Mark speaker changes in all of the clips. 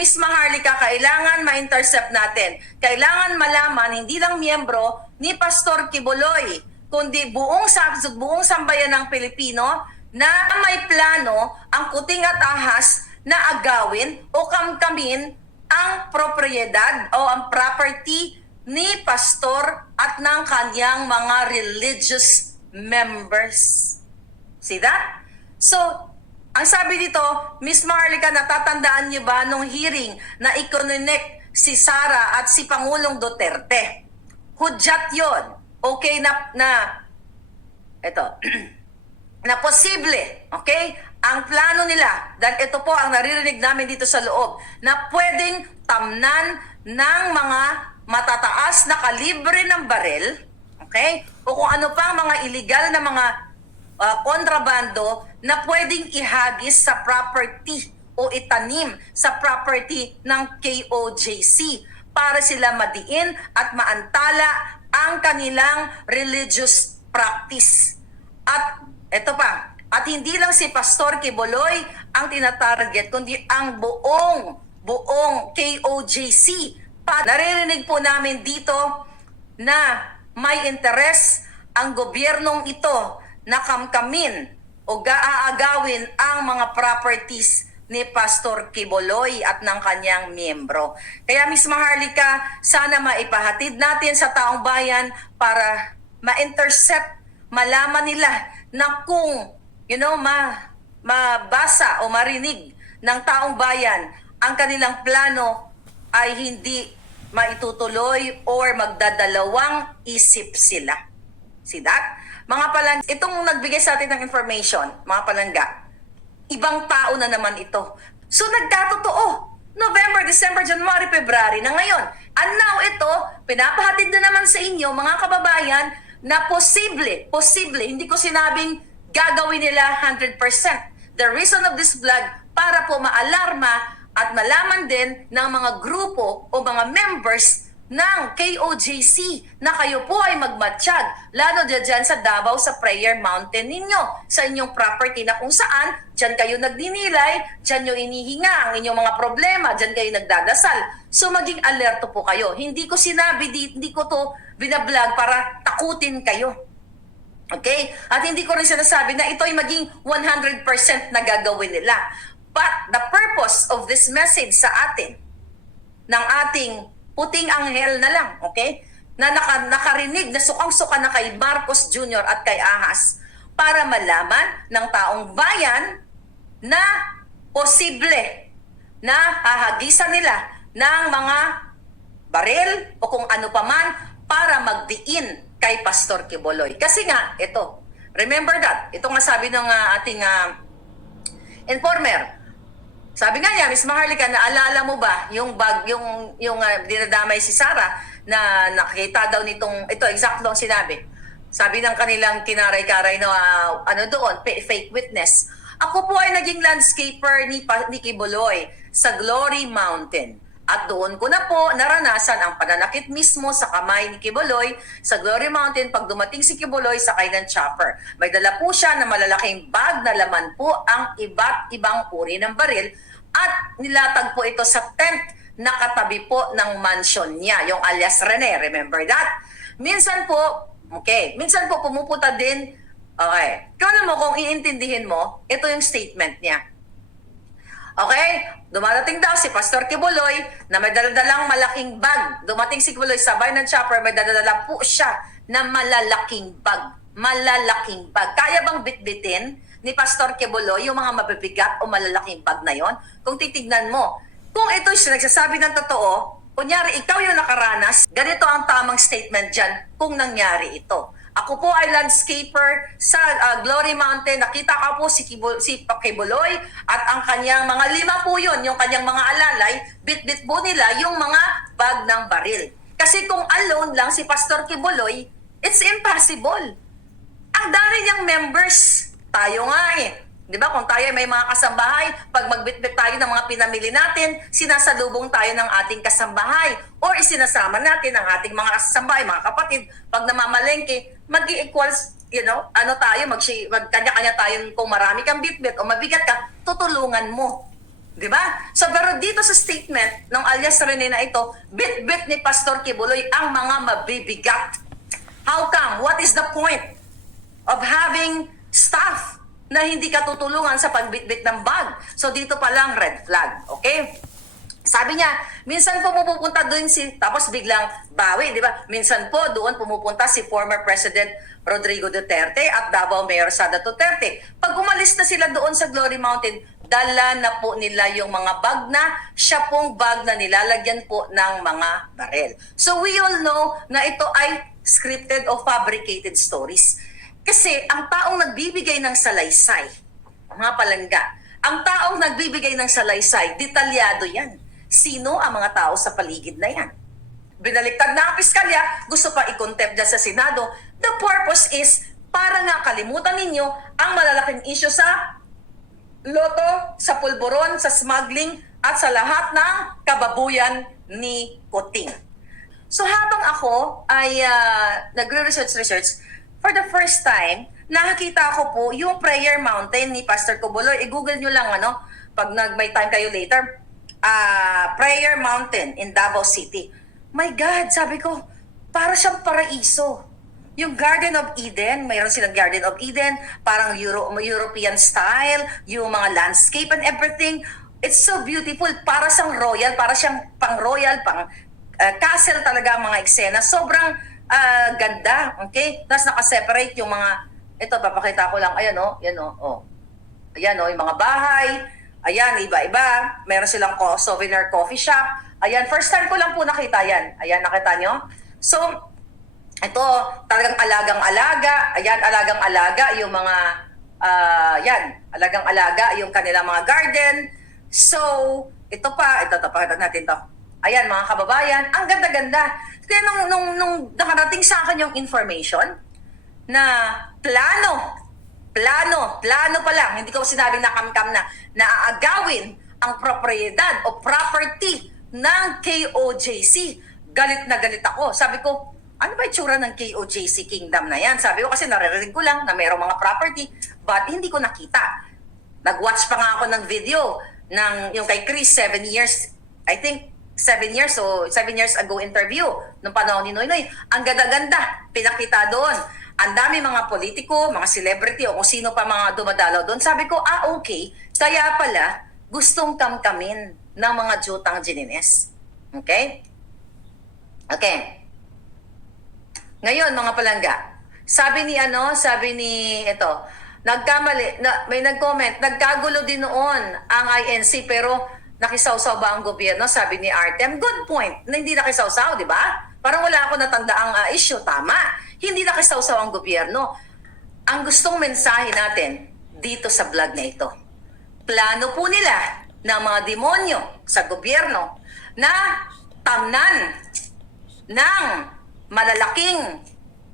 Speaker 1: Miss Maharlika, kailangan ma-intercept natin. Kailangan malaman, hindi lang miyembro ni Pastor Kibuloy, kundi buong, buong sambayan ng Pilipino na may plano ang kuting at ahas na agawin o kamkamin ang propriedad o ang property ni pastor at ng kanyang mga religious members. See that? So, ang sabi dito, Miss Marlica, natatandaan niyo ba nung hearing na ikononek si Sara at si Pangulong Duterte? Hudyat yon. Okay na, na, ito, na posible, okay? Ang plano nila, dahil ito po ang naririnig namin dito sa loob, na pwedeng tamnan ng mga matataas na kalibre ng baril, okay? O kung ano pa mga illegal na mga uh, kontrabando na pwedeng ihagis sa property o itanim sa property ng KOJC para sila madiin at maantala ang kanilang religious practice. At eto pa, at hindi lang si Pastor Kiboloy ang tinatarget, kundi ang buong, buong KOJC. Pa, naririnig po namin dito na may interes ang gobyernong ito na kamkamin o gaaagawin ang mga properties ni Pastor Kiboloy at ng kanyang miyembro. Kaya Miss Maharlika, sana maipahatid natin sa taong bayan para ma-intercept, malaman nila na kung, you know, ma mabasa o marinig ng taong bayan ang kanilang plano ay hindi maitutuloy or magdadalawang isip sila. See that? Mga palang, itong nagbigay sa atin ng information, mga palangga, ibang tao na naman ito. So nagkatotoo. November, December, January, February na ngayon. And now ito, pinapahatid na naman sa inyo, mga kababayan, na posible, posible, hindi ko sinabing gagawin nila 100%. The reason of this vlog, para po maalarma at malaman din ng mga grupo o mga members ng KOJC na kayo po ay magmatsyag, lalo dyan, sa Davao sa Prayer Mountain ninyo, sa inyong property na kung saan, dyan kayo nagdinilay, dyan nyo inihinga ang inyong mga problema, dyan kayo nagdadasal. So maging alerto po kayo. Hindi ko sinabi, di, hindi ko to binablog para takutin kayo. Okay? At hindi ko rin sinasabi na ito ay maging 100% na gagawin nila. But the purpose of this message sa atin, ng ating puting anghel na lang, okay? Na naka, nakarinig, na sukang-suka na kay Marcos Jr. at kay Ahas para malaman ng taong bayan na posible na hahagisan nila ng mga baril o kung ano paman para magdiin kay Pastor Kiboloy. Kasi nga, ito, remember that, ito nga sabi ng ah, ating ah, informer, sabi nga niya, Miss Maharlika, naalala mo ba yung bag, yung, yung ah, dinadamay si Sarah na nakita daw nitong, ito, exact ang sinabi. Sabi ng kanilang kinaray-karay na ah, ano doon, fake witness. Ako po ay naging landscaper ni, ni Kibuloy sa Glory Mountain. At doon ko na po naranasan ang pananakit mismo sa kamay ni Kibuloy sa Glory Mountain pag dumating si Kibuloy sa ng chopper. May dala po siya na malalaking bag na laman po ang iba't ibang uri ng baril at nilatag po ito sa tent na katabi po ng mansion niya, yung alias Rene. Remember that? Minsan po, okay, minsan po pumupunta din, okay, kung mo kung iintindihin mo, ito yung statement niya. Okay? Dumadating daw si Pastor Kibuloy na may daladalang malaking bag. Dumating si Kibuloy sabay ng chopper, may daladala po siya na malalaking bag. Malalaking bag. Kaya bang bitbitin ni Pastor Kibuloy yung mga mabibigat o malalaking bag na yon? Kung titignan mo, kung ito siya nagsasabi ng totoo, kunyari ikaw yung nakaranas, ganito ang tamang statement dyan kung nangyari ito. Ako po ay landscaper sa ah, Glory Mountain. Nakita ka po si, Kibu, si Pakibuloy at ang kanyang mga lima po yun, yung kanyang mga alalay, bit-bit po nila yung mga bag ng baril. Kasi kung alone lang si Pastor Kibuloy, it's impossible. Ang dami niyang members. Tayo nga eh. Di ba? Kung tayo may mga kasambahay, pag magbitbit tayo ng mga pinamili natin, sinasalubong tayo ng ating kasambahay or isinasama natin ang ating mga kasambahay, mga kapatid. Pag namamalengke, mag equals you know, ano tayo, mag, mag kanya-kanya tayong kung marami kang bitbit o mabigat ka, tutulungan mo. Di ba? So, pero dito sa statement ng alias Rene na ito, bit-bit ni Pastor Kibuloy ang mga mabibigat. How come? What is the point of having staff na hindi ka tutulungan sa pagbitbit ng bag? So, dito pa lang red flag. Okay? Sabi niya, minsan po pumupunta doon si, tapos biglang bawi, di ba? Minsan po doon pumupunta si former President Rodrigo Duterte at Davao Mayor Sada Duterte. Pag umalis na sila doon sa Glory Mountain, dala na po nila yung mga bag na siya pong bag na nilalagyan po ng mga barel. So we all know na ito ay scripted o fabricated stories. Kasi ang taong nagbibigay ng salaysay, mga palangga, ang taong nagbibigay ng salaysay, detalyado yan. Sino ang mga tao sa paligid na yan? Binaliktad na ang piskalya, gusto pa i-contempt sa Senado. The purpose is para nga kalimutan ninyo ang malalaking issue sa loto, sa pulburon, sa smuggling, at sa lahat ng kababuyan ni Kuting. So habang ako ay uh, nagre-research-research, for the first time, nakakita ko po yung Prayer Mountain ni Pastor Kubuloy. I-google nyo lang, ano, pag nag may time kayo later, ah Prayer Mountain in Davao City. My God, sabi ko, para siyang paraiso. Yung Garden of Eden, mayroon silang Garden of Eden, parang Euro, European style, yung mga landscape and everything. It's so beautiful. Para siyang royal, para siyang pang royal, pang uh, castle talaga ang mga eksena. Sobrang ah, ganda, okay? Tapos nakaseparate yung mga, ito, papakita ko lang, ayan o, yan o, oh. Ayan o, yung mga bahay, ayan, iba-iba. Meron silang co- souvenir coffee shop. Ayan, first time ko lang po nakita yan. Ayan, nakita nyo? So, ito, talagang alagang-alaga. Ayan, alagang-alaga yung mga, ah, yan, alagang-alaga yung kanilang mga garden. So, ito pa, ito, ito, natin to. Ayan, mga kababayan, ang ganda-ganda. Kaya nung, nung, nung nakarating sa akin yung information na plano, plano, plano pa lang, hindi ko sinabing nakamkam na, naaagawin ang propriedad o property ng KOJC. Galit na galit ako. Sabi ko, ano ba itsura ng KOJC Kingdom na yan? Sabi ko kasi naririnig ko lang na mayroong mga property, but hindi ko nakita. Nag-watch pa nga ako ng video ng yung kay Chris, seven years, I think seven years so seven years ago interview nung panahon ni Noynoy. Ang ganda-ganda, pinakita doon. Ang dami mga politiko, mga celebrity o kung sino pa mga dumadalaw doon. Sabi ko, ah okay, kaya pala gustong kamkamin ng mga jutang ginines. Okay? Okay. Ngayon, mga palangga, sabi ni ano, sabi ni ito, nagkamali, na, may nag-comment, nagkagulo din noon ang INC pero nakisawsaw ba ang gobyerno? Sabi ni Artem. Good point. Na hindi nakisawsaw, di ba? Parang wala ako natanda ang uh, issue. Tama. Hindi nakisawsaw ang gobyerno. Ang gustong mensahe natin dito sa vlog na ito, plano po nila ng mga demonyo sa gobyerno na tamnan ng malalaking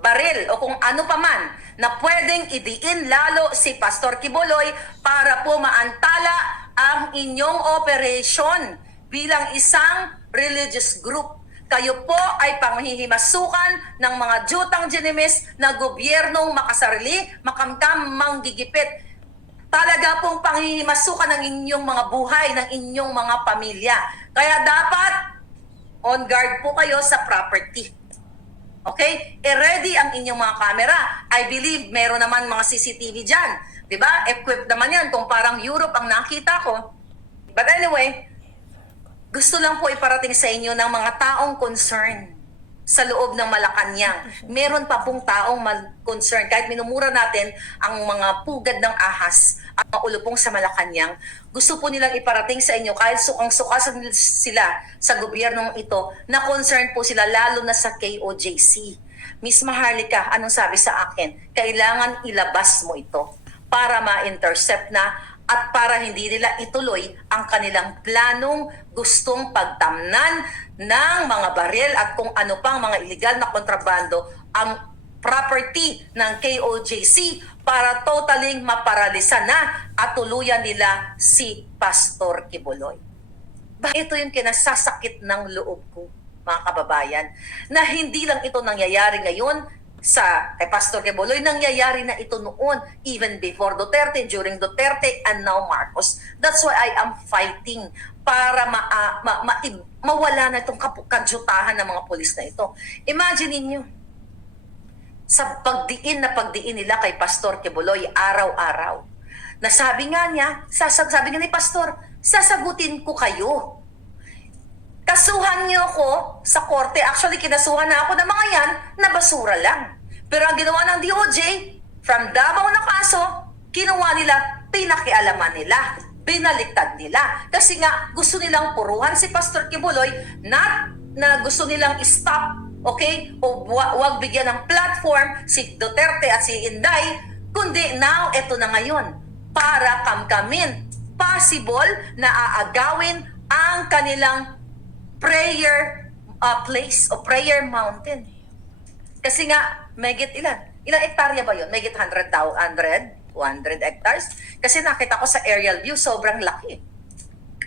Speaker 1: baril o kung ano pa man na pwedeng idiin lalo si Pastor Kibuloy para po maantala ang inyong operasyon bilang isang religious group. Kayo po ay panghihimasukan ng mga jutang genimis na gobyernong makasarili, makamkam, manggigipit. Talaga pong panghihimasukan ng inyong mga buhay, ng inyong mga pamilya. Kaya dapat on guard po kayo sa property. Okay? I-ready ang inyong mga camera. I believe meron naman mga CCTV dyan. ba? Equipped naman yan kung parang Europe ang nakita ko. But anyway, gusto lang po iparating sa inyo ng mga taong concern sa loob ng Malacanang. Meron pa pong taong concern. Kahit minumura natin ang mga pugad ng ahas at mga ulupong sa Malacanang, gusto po nilang iparating sa inyo kahit sukang-suka sila sa gobyernong ito na concern po sila lalo na sa KOJC. Miss Maharlika, anong sabi sa akin? Kailangan ilabas mo ito para ma-intercept na at para hindi nila ituloy ang kanilang planong gustong pagtamnan ng mga baril at kung ano pang mga illegal na kontrabando ang property ng KOJC para totaling maparalisa na at tuluyan nila si Pastor Kibuloy. Ito yung kinasasakit ng loob ko, mga kababayan, na hindi lang ito nangyayari ngayon, sa kay Pastor Queboloy, nangyayari na ito noon, even before Duterte, during Duterte, and now Marcos. That's why I am fighting para ma, ah, ma, ma- mawala na itong kadyutahan ng mga pulis na ito. Imagine ninyo, sa pagdiin na pagdiin nila kay Pastor Queboloy araw-araw. Nasabi nga niya, sasag, nga ni Pastor, sasagutin ko kayo. Kasuhan niyo ako sa korte. Actually, kinasuhan na ako ng mga yan na basura lang. Pero ang ginawa ng DOJ, from Davao na kaso, kinuha nila, pinakialaman nila, binaliktad nila. Kasi nga, gusto nilang puruhan si Pastor Kibuloy, not na gusto nilang stop, okay? O wa- wag bigyan ng platform si Duterte at si Inday, kundi now, eto na ngayon, para kamkamin, possible na aagawin ang kanilang prayer uh, place o prayer mountain. Kasi nga, megit ilan? Ilang hektarya ba yun? Megit 100, 100, 200 hectares? Kasi nakita ko sa aerial view, sobrang laki.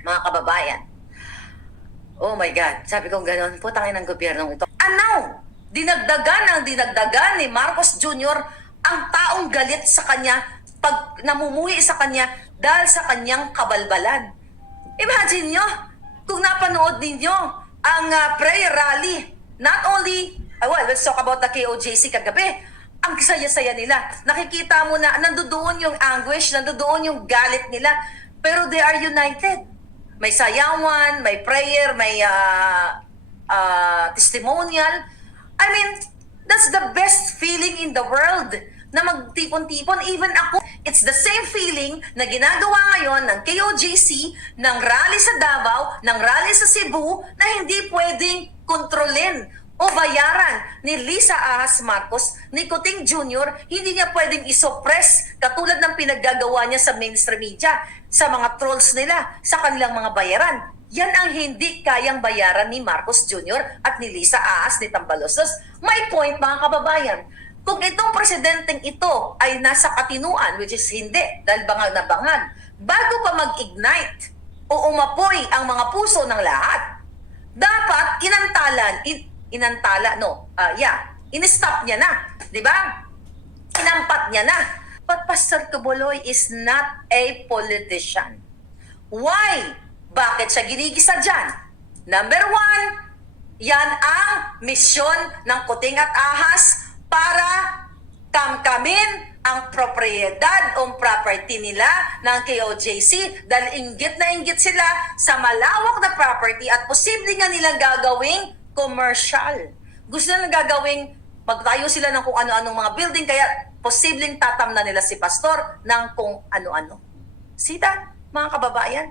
Speaker 1: Mga kababayan. Oh my God. Sabi ko gano'n, putangin ng gobyernong ito. Ano? Dinagdagan ang dinagdagan ni Marcos Jr. ang taong galit sa kanya pag namumuhi sa kanya dahil sa kanyang kabalbalan. Imagine nyo, kung napanood ninyo ang ah, prayer rally, not only, ah, well, let's talk about the KOJC kagabi, ang saya-saya nila. Nakikita mo na nandoon yung anguish, nandoon yung galit nila, pero they are united. May sayawan, may prayer, may ah, ah, testimonial. I mean, that's the best feeling in the world na magtipon-tipon. Even ako, it's the same feeling na ginagawa ngayon ng KOJC, ng rally sa Davao, ng rally sa Cebu, na hindi pwedeng kontrolin o bayaran ni Lisa Ahas Marcos, ni Kuting Jr., hindi niya pwedeng isuppress katulad ng pinaggagawa niya sa mainstream media, sa mga trolls nila, sa kanilang mga bayaran. Yan ang hindi kayang bayaran ni Marcos Jr. at ni Lisa Ahas ni Tambaloslos. May point mga kababayan. Kung itong presidenteng ito ay nasa katinuan, which is hindi, dahil bangag na bangag, bago pa mag-ignite o umapoy ang mga puso ng lahat, dapat inantalan, in, inantala, no, ah yeah, in-stop niya na, di ba? Inampat niya na. But Pastor Tubuloy is not a politician. Why? Bakit siya ginigisa dyan? Number one, yan ang misyon ng Kuting at Ahas para kamkamin ang propriedad o property nila ng KOJC dahil inggit na inggit sila sa malawak na property at posible nga nilang gagawing commercial. Gusto nilang gagawing magtayo sila ng kung ano-anong mga building kaya posibleng tatamna nila si pastor ng kung ano-ano. Sita, mga kababayan,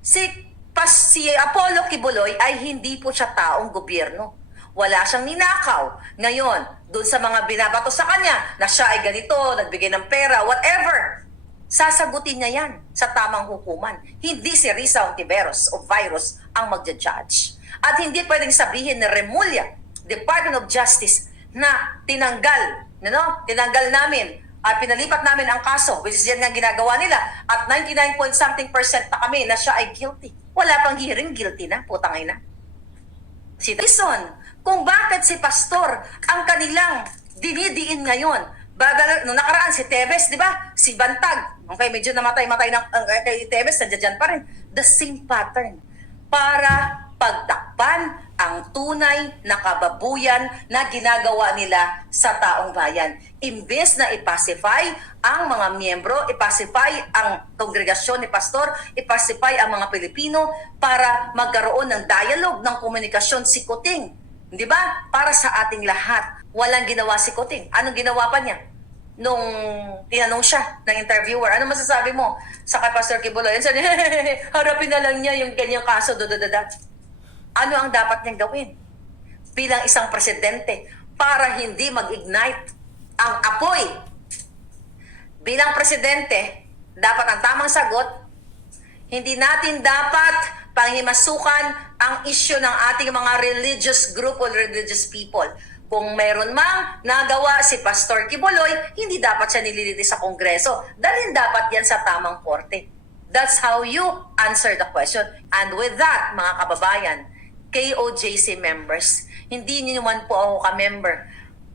Speaker 1: si, pas, si Apollo Kibuloy ay hindi po siya taong gobyerno. Wala siyang ninakaw. Ngayon, doon sa mga binabato sa kanya, na siya ay ganito, nagbigay ng pera, whatever, sasagutin niya yan sa tamang hukuman. Hindi si Risa Ontiveros o Virus ang magja-judge. At hindi pwedeng sabihin ni Remulla, Department of Justice, na tinanggal, no? tinanggal namin at pinalipat namin ang kaso, which is yan nga ginagawa nila, at 99 point something percent na kami na siya ay guilty. Wala pang hearing, guilty na, putang ina. Si Tyson, kung bakit si Pastor ang kanilang dinidiin ngayon. Bagal, nung nakaraan, si Tevez, di ba? Si Bantag. Okay, medyo namatay-matay na ang kay Tevez, nandiyan pa rin. The same pattern. Para pagtakpan ang tunay na kababuyan na ginagawa nila sa taong bayan. Imbes na ipacify ang mga miyembro, ipacify ang kongregasyon ni pastor, ipacify ang mga Pilipino para magkaroon ng dialogue, ng komunikasyon si Kuting. Di ba? Para sa ating lahat. Walang ginawa si Kuting. Anong ginawa pa niya? Nung tinanong siya ng interviewer, ano masasabi mo sa kay Pastor Kibuloy? Sabi harapin na lang niya yung ganyang kaso, dododada. Ano ang dapat niyang gawin? Bilang isang presidente para hindi mag-ignite ang apoy. Bilang presidente, dapat ang tamang sagot, hindi natin dapat panghimasukan ang isyo ng ating mga religious group or religious people. Kung meron mang nagawa si Pastor Kibuloy, hindi dapat siya nililiti sa Kongreso. Dalhin dapat yan sa tamang korte. That's how you answer the question. And with that, mga kababayan, KOJC members, hindi niyo man po ako ka-member.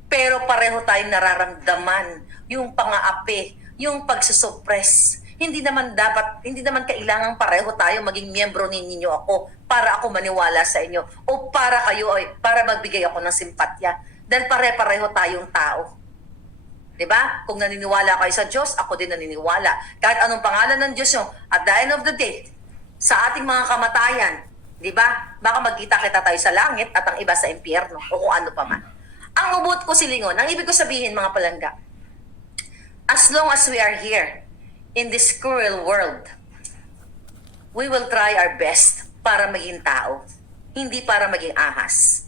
Speaker 1: Pero pareho tayong nararamdaman yung pangaapi, yung pagsusuppress. Hindi naman dapat, hindi naman kailangan pareho tayo maging miyembro ni ninyo ako para ako maniwala sa inyo o para kayo ay para magbigay ako ng simpatya. Dahil pare-pareho tayong tao. 'Di ba? Kung naniniwala kayo sa Diyos, ako din naniniwala. Kahit anong pangalan ng Diyos nyo, at the end of the day, sa ating mga kamatayan, 'di ba? Baka magkita-kita tayo sa langit at ang iba sa impyerno o kung ano pa man. Ang ubot ko silingon, ang ibig ko sabihin mga palangga, as long as we are here in this cruel world, we will try our best para maging tao, hindi para maging ahas.